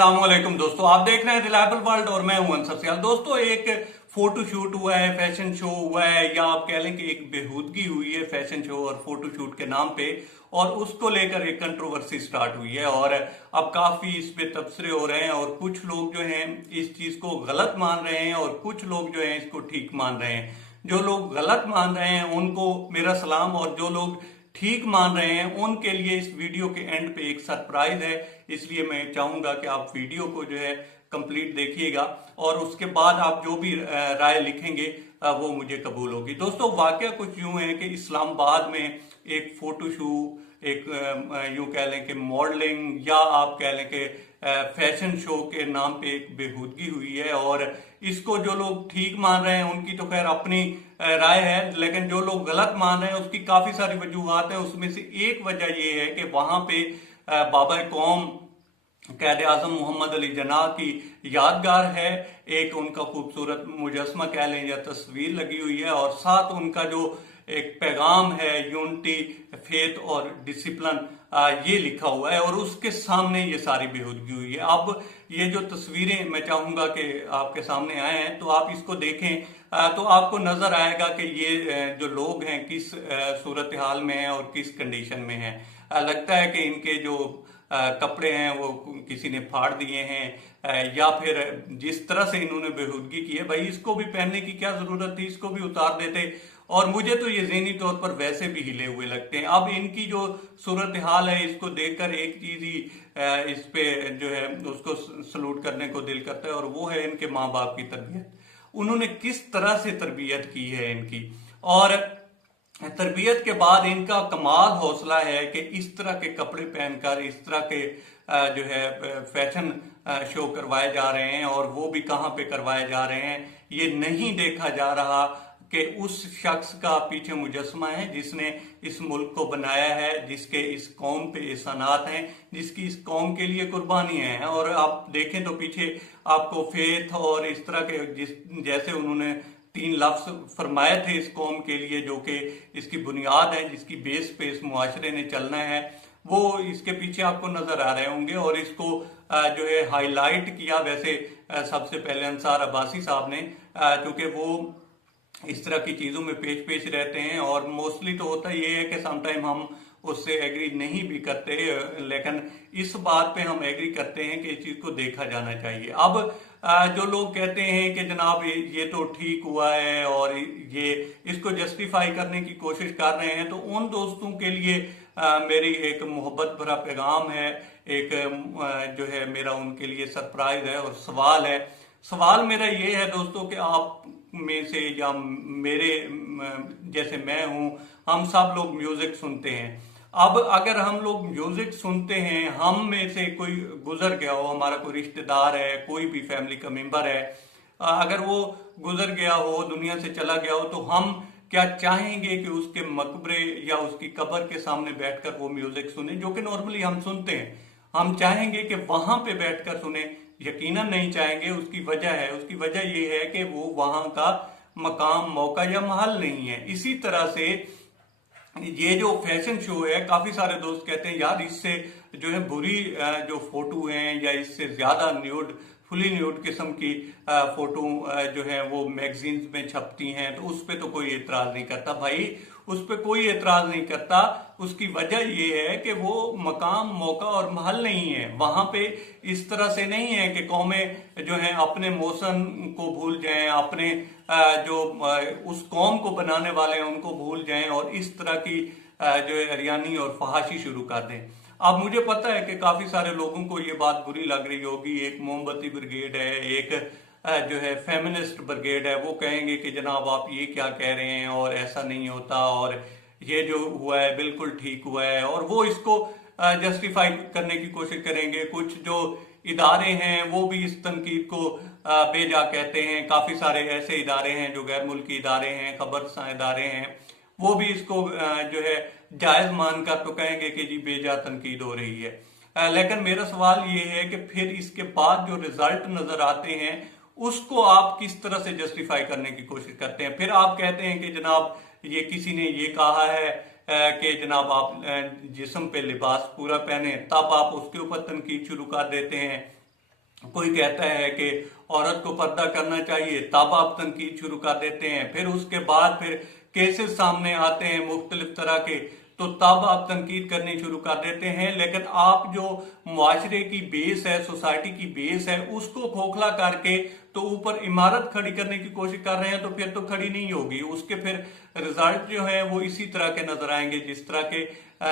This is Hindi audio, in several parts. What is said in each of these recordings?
अस्सलामुअलैकुम दोस्तों, आप देख रहे हैं रिलायबल वर्ल्ड और मैं हूं अंसर सियाल। दोस्तों, एक फोटो शूट हुआ है, फैशन शो हुआ है, या आप कह लें कि एक बेहूदगी हुई है फैशन शो और फोटो शूट के नाम पे, और उसको लेकर एक कंट्रोवर्सी स्टार्ट हुई है और अब काफी इस पे तबसरे हो रहे हैं और कुछ लोग जो हैं इस चीज को गलत मान रहे हैं और कुछ लोग जो हैं इसको ठीक मान रहे हैं। जो लोग गलत मान रहे हैं उनको मेरा सलाम, और जो लोग ठीक मान रहे हैं उनके लिए इस वीडियो के एंड पे एक सरप्राइज है। इसलिए मैं चाहूंगा कि आप वीडियो को जो है कंप्लीट देखिएगा और उसके बाद आप जो भी राय लिखेंगे वो मुझे कबूल होगी। दोस्तों, वाकया कुछ यूं है कि इस्लामाबाद में एक फोटो शूट, एक यूं कह लें कि मॉडलिंग, या आप कह लें कि फैशन शो के नाम पे एक बेहूदगी हुई है, और इसको जो लोग ठीक मान रहे हैं उनकी तो खैर अपनी राय है, लेकिन जो लोग गलत मान रहे हैं उसकी काफी सारी वजूहात है। उसमें से एक वजह ये है कि वहां पे बाबर कौम कैद आजम मोहम्मद अली जिन्नाह की यादगार है, एक उनका खूबसूरत मुजस्मा कह लें या तस्वीर लगी हुई है, और साथ उनका जो एक पैगाम है यूनिटी, फेथ और डिसिप्लिन, ये लिखा हुआ है, और उसके सामने ये सारी बेहूदगी हुई है। अब ये जो तस्वीरें मैं चाहूंगा कि आपके सामने आए हैं तो आप इसको देखें, तो आपको नजर आएगा कि ये जो लोग हैं किस सूरत हाल में हैं और किस कंडीशन में हैं। लगता है कि इनके जो कपड़े हैं वो किसी ने फाड़ दिए हैं, या फिर जिस तरह से इन्होंने बेहूदगी की है, भाई इसको भी पहनने की क्या जरूरत थी, इसको भी उतार देते। और मुझे तो ये ज़हनी तौर पर वैसे भी हिले हुए लगते हैं। अब इनकी जो सूरत हाल है इसको देखकर एक चीज ही इस पे जो है उसको सलूट करने को दिल करता है, और वो है इनके माँ बाप की तरबियत। उन्होंने किस तरह से तरबियत की है इनकी, और तरबियत के बाद इनका कमाल हौसला है कि इस तरह के कपड़े पहनकर इस तरह के जो है फैशन शो करवाए जा रहे हैं, और वो भी कहाँ पे करवाए जा रहे हैं। ये नहीं देखा जा रहा कि उस शख्स का पीछे मुजस्मा है जिसने इस मुल्क को बनाया है, जिसके इस कौम पे एहसानात हैं, जिसकी इस कौम के लिए कुर्बानियां हैं। और आप देखें तो पीछे आपको फेथ और इस तरह के जैसे उन्होंने 3 लफ्ज फरमाए थे इस कौम के लिए, जो कि इसकी बुनियाद है, जिसकी बेस पे इस मुआशरे ने चलना है, वो इसके पीछे आपको नजर आ रहे होंगे। और इसको जो है हाईलाइट किया वैसे सबसे पहले अंसार अब्बासी साहब ने, क्योंकि वो इस तरह की चीजों में पेश पेश रहते हैं, और मोस्टली तो होता ये है कि समटाइम हम उससे एग्री नहीं भी करते, लेकिन इस बात पे हम एग्री करते हैं कि इस चीज को देखा जाना चाहिए। अब जो लोग कहते हैं कि जनाब ये तो ठीक हुआ है और ये इसको जस्टिफाई करने की कोशिश कर रहे हैं, तो उन दोस्तों के लिए मेरी एक मोहब्बत भरा पैगाम है, एक जो है मेरा उनके लिए सरप्राइज है और सवाल है। सवाल मेरा ये है दोस्तों कि आप में से या मेरे जैसे मैं हूं, हम सब लोग म्यूजिक सुनते हैं। अब अगर हम लोग म्यूजिक सुनते हैं, हम में से कोई गुजर गया हो, हमारा कोई रिश्तेदार है, कोई भी फैमिली का मेंबर है, अगर वो गुजर गया हो, दुनिया से चला गया हो, तो हम क्या चाहेंगे कि उसके मकबरे या उसकी कब्र के सामने बैठकर वो म्यूजिक सुने, जो कि नॉर्मली हम सुनते हैं। हम चाहेंगे कि वहां पे बैठकर सुने? यकीनन नहीं चाहेंगे। उसकी वजह है, उसकी वजह यह है कि वो वहां का मकाम, मौका या महल नहीं है। इसी तरह से ये जो फैशन शो है, काफी सारे दोस्त कहते हैं यार इससे जो है बुरी जो फोटो हैं, या इससे ज्यादा न्यूड, फुली न्यूड किस्म की फोटो जो है वो मैगजीन्स में छपती हैं, तो उस पर तो कोई एतराज नहीं करता। भाई उस पर कोई एतराज नहीं करता। उसकी वजह ये है कि वो मकाम, मौका और महल नहीं है। वहां पे इस तरह से नहीं है कि कौमें जो है अपने मौसम को भूल जाएं, अपने जो उस कौम को बनाने वाले हैं उनको भूल जाएं, और इस तरह की जो है अरियानी और फहाशी शुरू कर दें। अब मुझे पता है कि काफी सारे लोगों को ये बात बुरी लग रही होगी। एक मोमबत्ती ब्रिगेड है, एक जो है फेमिनिस्ट ब्रिगेड है, वो कहेंगे कि जनाब आप ये क्या कह रहे हैं, और ऐसा नहीं होता, और ये जो हुआ है बिल्कुल ठीक हुआ है, और वो इसको जस्टिफाई करने की कोशिश करेंगे। कुछ जो इदारे हैं वो भी इस तनकीद को बेजा कहते हैं। काफी सारे ऐसे इदारे हैं जो गैर मुल्की इदारे हैं, खबरसां इदारे हैं, वो भी इसको जो है जायज मानकर तो कहेंगे कि जी बेजा तनकीद हो रही है। लेकिन मेरा सवाल ये है कि फिर इसके बाद जो रिजल्ट नजर आते हैं उसको आप किस तरह से जस्टिफाई करने की कोशिश करते हैं। फिर आप कहते हैं कि जनाब ये किसी ने ये कहा है कि जनाब आप जिस्म पे लिबास पूरा पहने, तब आप उसके ऊपर तनकीद शुरू कर देते हैं। कोई कहता है कि औरत को पर्दा करना चाहिए, तब आप तनकीद शुरू कर देते हैं। फिर उसके बाद फिर केसेस सामने आते हैं मुख्तलिफ तरह के, तो तब आप तनकीद करनी शुरू कर देते हैं। लेकिन आप जो मुआशरे की बेस है, सोसाइटी की बेस है, उसको खोखला करके तो ऊपर इमारत खड़ी करने की कोशिश कर रहे हैं, तो फिर तो खड़ी नहीं होगी। उसके फिर रिजल्ट जो है वो इसी तरह के नजर आएंगे जिस तरह के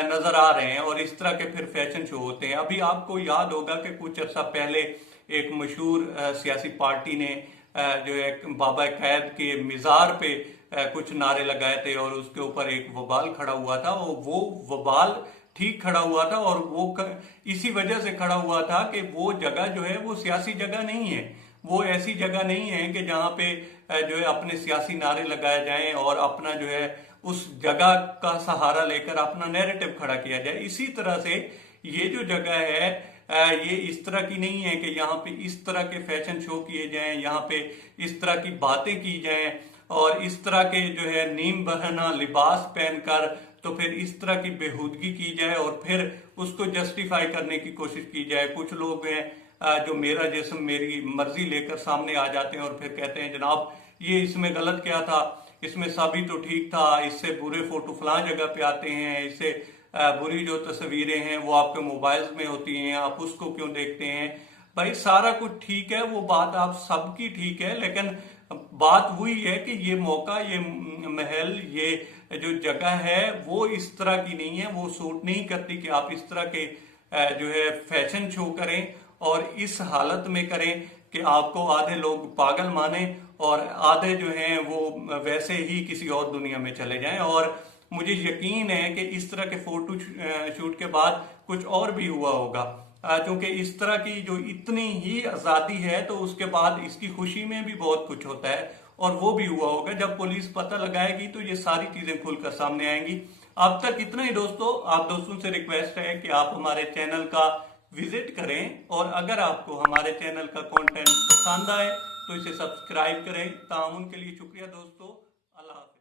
नजर आ रहे हैं, और इस तरह के फिर फैशन शो होते हैं। अभी आपको याद होगा कि कुछ अर्सा पहले एक मशहूर सियासी पार्टी ने जो है बाबा कैद के मिजार पे कुछ नारे लगाए थे, और उसके ऊपर एक वबाल खड़ा हुआ था, और वो वबाल ठीक खड़ा हुआ था, और वो इसी वजह से खड़ा हुआ था कि वो जगह जो है वो सियासी जगह नहीं है। वो ऐसी जगह नहीं है कि जहाँ पे जो है अपने सियासी नारे लगाए जाएं और अपना जो है उस जगह का सहारा लेकर अपना नैरेटिव खड़ा किया जाए। इसी तरह से ये जो जगह है ये इस तरह की नहीं है कि यहाँ पे इस तरह के फैशन शो किए जाएं, यहाँ पे इस तरह की बातें की जाएं, और इस तरह के जो है नीम बहना लिबास पहनकर तो फिर इस तरह की बेहूदगी की जाए और फिर उसको जस्टिफाई करने की कोशिश की जाए। कुछ लोग हैं जो मेरा जिस्म मेरी मर्जी लेकर सामने आ जाते हैं और फिर कहते हैं जनाब ये इसमें गलत क्या था, इसमें सभी तो ठीक था, इससे बुरे फोटो फलां जगह पे आते हैं, इससे बुरी जो तस्वीरें हैं वो आपके मोबाइल्स में होती हैं, आप उसको क्यों देखते हैं। भाई सारा कुछ ठीक है, वो बात आप सबकी ठीक है, लेकिन बात वही है कि ये मौका, ये महल, ये जो जगह है वो इस तरह की नहीं है, वो सूट नहीं करती कि आप इस तरह के जो है फैशन शो करें, और इस हालत में करें कि आपको आधे लोग पागल माने और आधे जो हैं वो वैसे ही किसी और दुनिया में चले जाएं। और मुझे यकीन है कि इस तरह के फोटो शूट के बाद कुछ और भी हुआ होगा, क्योंकि इस तरह की जो इतनी ही आज़ादी है तो उसके बाद इसकी खुशी में भी बहुत कुछ होता है, और वो भी हुआ होगा। जब पुलिस पता लगाएगी तो ये सारी चीजें खुलकर सामने आएंगी। अब तक इतना ही दोस्तों। आप दोस्तों से रिक्वेस्ट है कि आप हमारे चैनल का विजिट करें, और अगर आपको हमारे चैनल का कंटेंट पसंद आए तो इसे सब्सक्राइब करें। ताउन के लिए शुक्रिया दोस्तों। अल्लाह हाफिज।